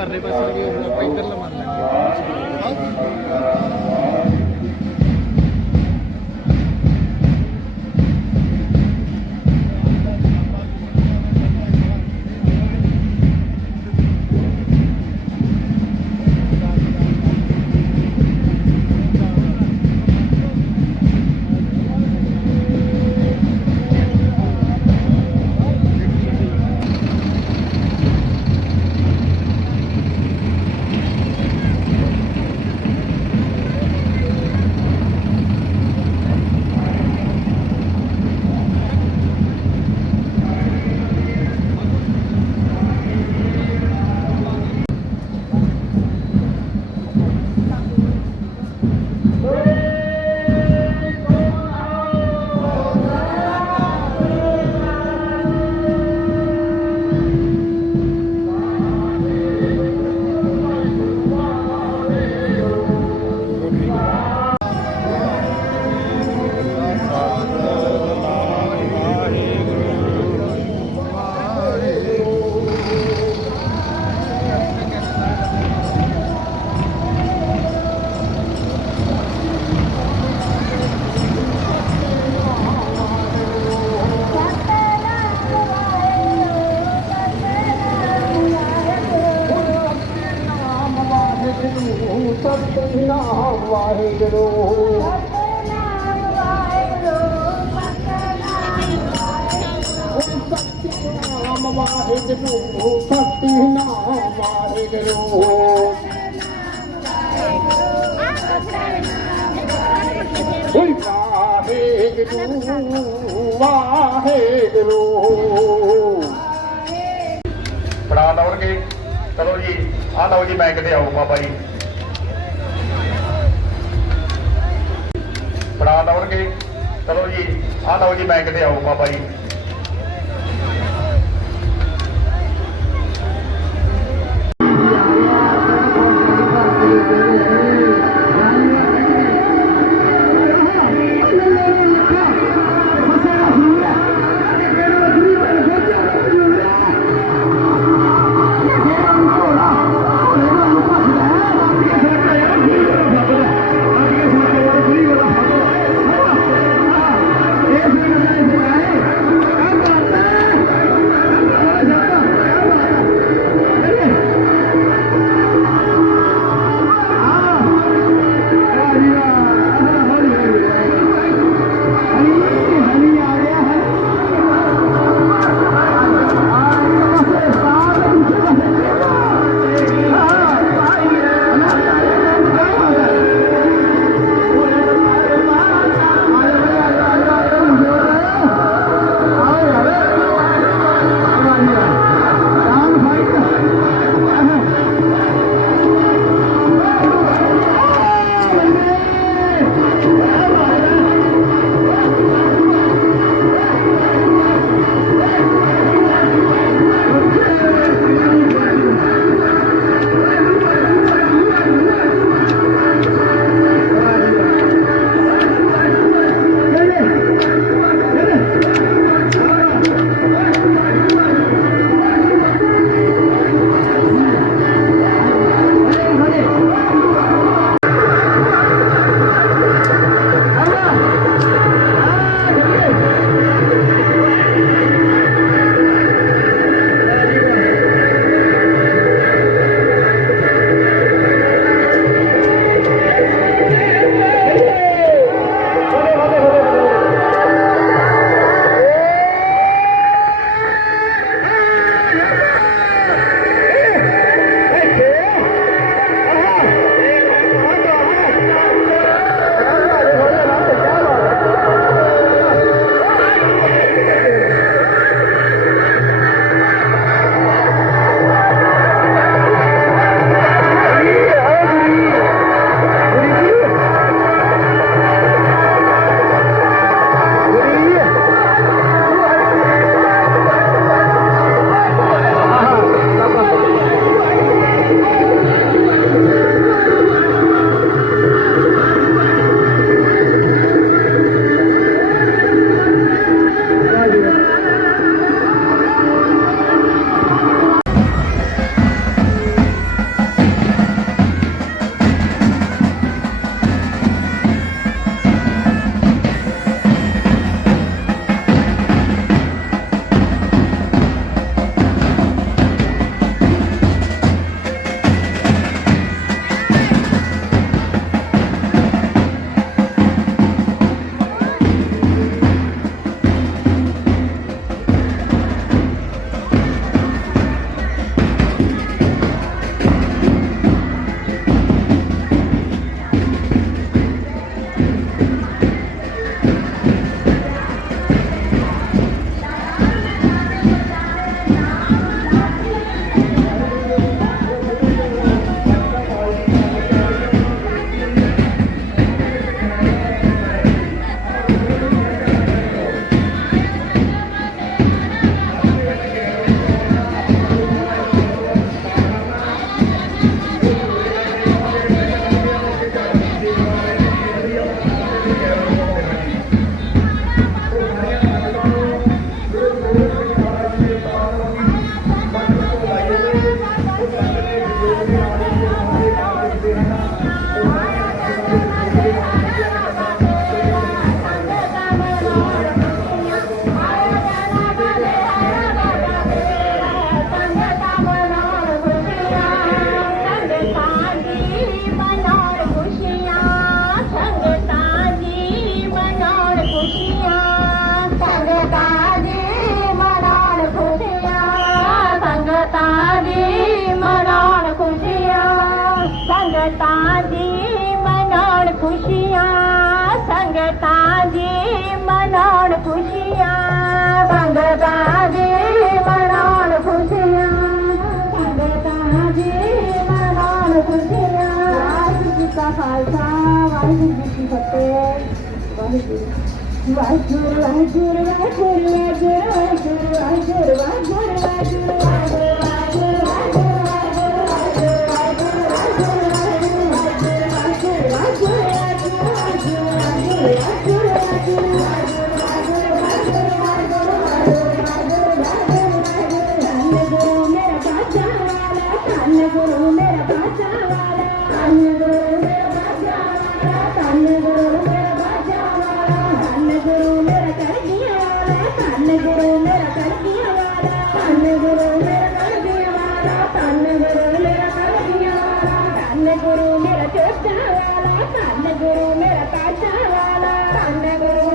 ಪರ್ರಿ ಬಸ್ಸಿಗೆ ಪೈಪ್ ಎಲ್ಲ ಮಾಡ್ತಾರೆ ਵਾਹਿਗੁਰੂ ਸਤਿਨਾਮ ਵਾਹਿਗੁਰੂ ਓਏ ਵਾਹਿਗੁਰੂ ਵਾਹਿਗੁਰੂ ਫੜਾ ਲਾਉਣਗੇ ਚਲੋ ਜੀ, ਆਹ ਲਓ ਜੀ ਬੈਂਕ ਤੇ ਆਓ ਬਾਬਾ ਜੀ ਫੜਾ ਲਾਉਣਗੇ ਚਲੋ ਜੀ ਆਹ ਲਓ ਜੀ ਬੈਂਕ ਤੇ ਆਓ ਬਾਬਾ ਜੀ गुरु मेरा बचावाला अन्य गुरु చూస్తావాలా కన్న గురువు మెర కాచావాలా కన్న గురువు